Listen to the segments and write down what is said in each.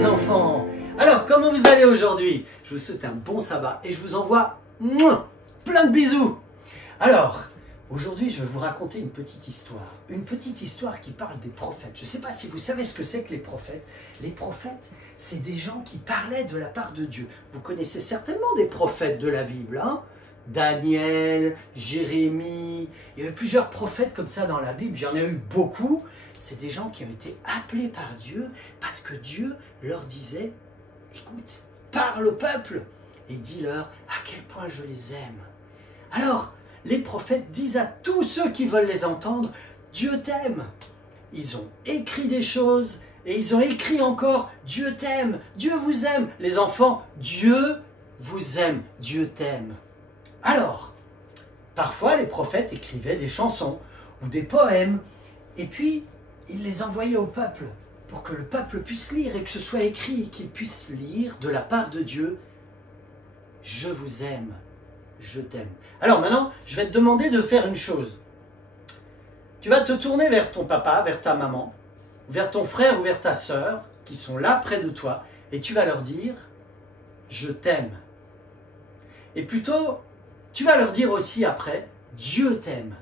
les enfants. Alors, comment vous allez aujourd'hui? Je vous souhaite un bon sabbat et je vous envoie plein de bisous. Alors, aujourd'hui, je vais vous raconter une petite histoire. Une petite histoire qui parle des prophètes. Je ne sais pas si vous savez ce que c'est que les prophètes. Les prophètes, c'est des gens qui parlaient de la part de Dieu. Vous connaissez certainement des prophètes de la Bible, hein? Daniel, Jérémie, il y avait plusieurs prophètes comme ça dans la Bible, il y en a eu beaucoup. C'est des gens qui ont été appelés par Dieu parce que Dieu leur disait, écoute, parle au peuple et dis-leur à quel point je les aime. Alors, les prophètes disent à tous ceux qui veulent les entendre, Dieu t'aime. Ils ont écrit des choses et ils ont écrit encore, Dieu t'aime, Dieu vous aime. Les enfants, Dieu vous aime, Dieu t'aime. Alors, parfois les prophètes écrivaient des chansons ou des poèmes et puis ils les envoyaient au peuple pour que le peuple puisse lire et que ce soit écrit, qu'ils puissent lire de la part de Dieu, je vous aime, je t'aime. Alors maintenant, je vais te demander de faire une chose. Tu vas te tourner vers ton papa, vers ta maman, vers ton frère ou vers ta sœur qui sont là près de toi et tu vas leur dire, je t'aime. Et plutôt, tu vas leur dire aussi après, Dieu t'aime.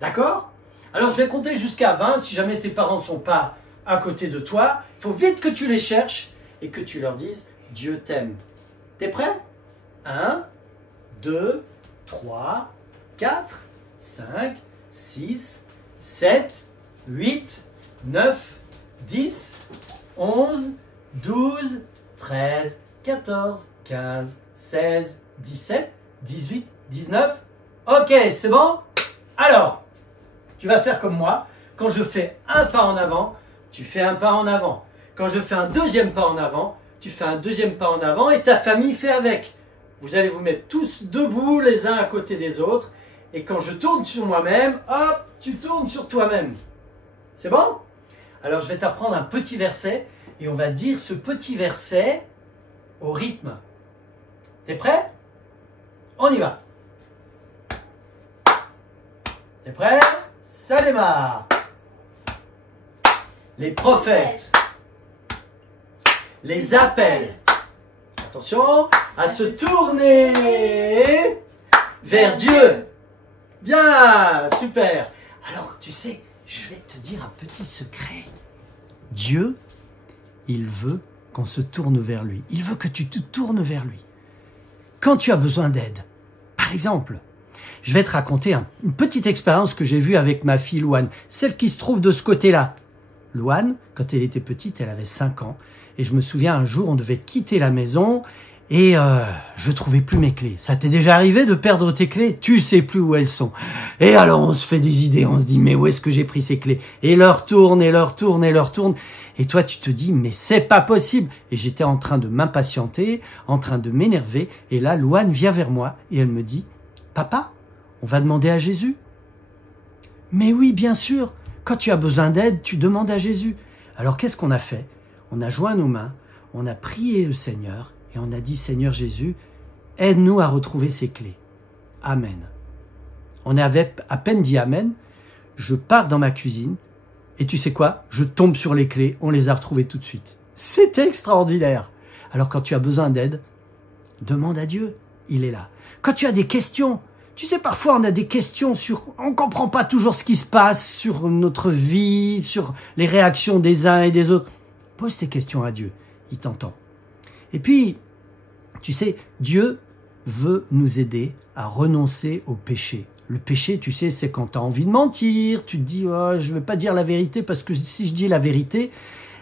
D'accord? Alors je vais compter jusqu'à 20, si jamais tes parents ne sont pas à côté de toi, il faut vite que tu les cherches et que tu leur dises, Dieu t'aime. T'es prêt? 1, 2, 3, 4, 5, 6, 7, 8, 9, 10, 11, 12, 13, 14, 15, 16, 17, 18, 19. Ok, c'est bon? Alors, tu vas faire comme moi. Quand je fais un pas en avant, tu fais un pas en avant. Quand je fais un deuxième pas en avant, tu fais un deuxième pas en avant et ta famille fait avec. Vous allez vous mettre tous debout les uns à côté des autres. Et quand je tourne sur moi-même, hop, tu tournes sur toi-même. C'est bon? Alors je vais t'apprendre un petit verset et on va dire ce petit verset au rythme. T'es prêt? On y va. T'es prêt? Ça démarre. Les prophètes les appellent. Attention, à se tourner vers Dieu. Bien, super. Alors, tu sais, je vais te dire un petit secret. Dieu, il veut qu'on se tourne vers lui. Il veut que tu te tournes vers lui. Quand tu as besoin d'aide, par exemple, je vais te raconter une petite expérience que j'ai vue avec ma fille Louane, celle qui se trouve de ce côté-là. Louane, quand elle était petite, elle avait 5 ans. Et je me souviens, un jour, on devait quitter la maison et je trouvais plus mes clés. Ça t'est déjà arrivé de perdre tes clés? Tu sais plus où elles sont. Et alors, on se fait des idées, on se dit, mais où est-ce que j'ai pris ces clés? Et leur tourne, et leur tourne, et leur tourne. Et toi, tu te dis, mais c'est pas possible. Et j'étais en train de m'impatienter, en train de m'énerver. Et là, Louane vient vers moi et elle me dit, papa, on va demander à Jésus. Mais oui, bien sûr. Quand tu as besoin d'aide, tu demandes à Jésus. Alors, qu'est-ce qu'on a fait? On a joint nos mains, on a prié le Seigneur et on a dit, Seigneur Jésus, aide-nous à retrouver ces clés. Amen. On avait à peine dit Amen, je pars dans ma cuisine et tu sais quoi? Je tombe sur les clés, on les a retrouvées tout de suite. C'était extraordinaire. Alors quand tu as besoin d'aide, demande à Dieu, il est là. Quand tu as des questions, tu sais, parfois on a des questions sur, on comprend pas toujours ce qui se passe sur notre vie, sur les réactions des uns et des autres. Pose tes questions à Dieu, il t'entend. Et puis, tu sais, Dieu veut nous aider à renoncer au péché. Le péché, tu sais, c'est quand tu as envie de mentir, tu te dis, oh, je ne vais pas dire la vérité parce que si je dis la vérité,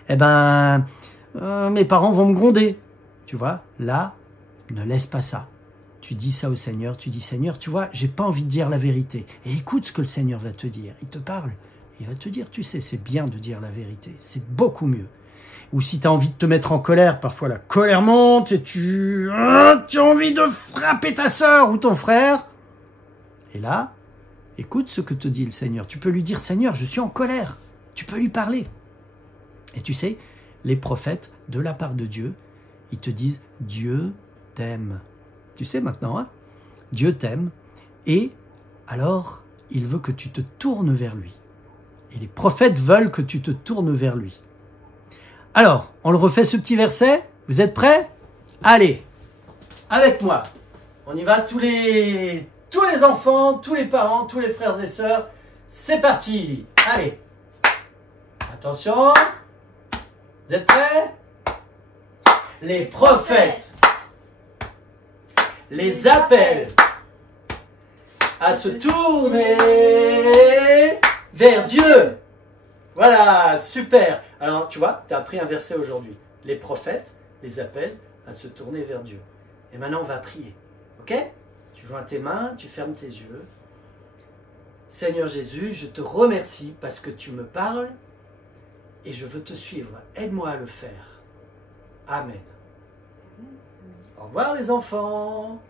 eh ben, mes parents vont me gronder. Tu vois, là, ne laisse pas ça. Tu dis ça au Seigneur, tu dis, Seigneur, tu vois, j'ai pas envie de dire la vérité. Et écoute ce que le Seigneur va te dire. Il te parle, il va te dire, tu sais, c'est bien de dire la vérité, c'est beaucoup mieux. Ou si tu as envie de te mettre en colère, parfois la colère monte et tu as envie de frapper ta sœur ou ton frère. Et là, écoute ce que te dit le Seigneur. Tu peux lui dire, Seigneur, je suis en colère. Tu peux lui parler. Et tu sais, les prophètes, de la part de Dieu, ils te disent, Dieu t'aime. Tu sais maintenant, hein? Dieu t'aime. Et alors, il veut que tu te tournes vers lui. Et les prophètes veulent que tu te tournes vers lui. Alors, on le refait ce petit verset? Vous êtes prêts? Allez, avec moi. On y va tous les enfants, tous les parents, tous les frères et sœurs. C'est parti. Allez. Attention. Vous êtes prêts? Les prophètes les appellent à se tourner vers Dieu. Voilà, super. Alors, tu vois, tu as appris un verset aujourd'hui. Les prophètes les appellent à se tourner vers Dieu. Et maintenant, on va prier. Ok? Tu joins tes mains, tu fermes tes yeux. Seigneur Jésus, je te remercie parce que tu me parles et je veux te suivre. Aide-moi à le faire. Amen. Au revoir les enfants.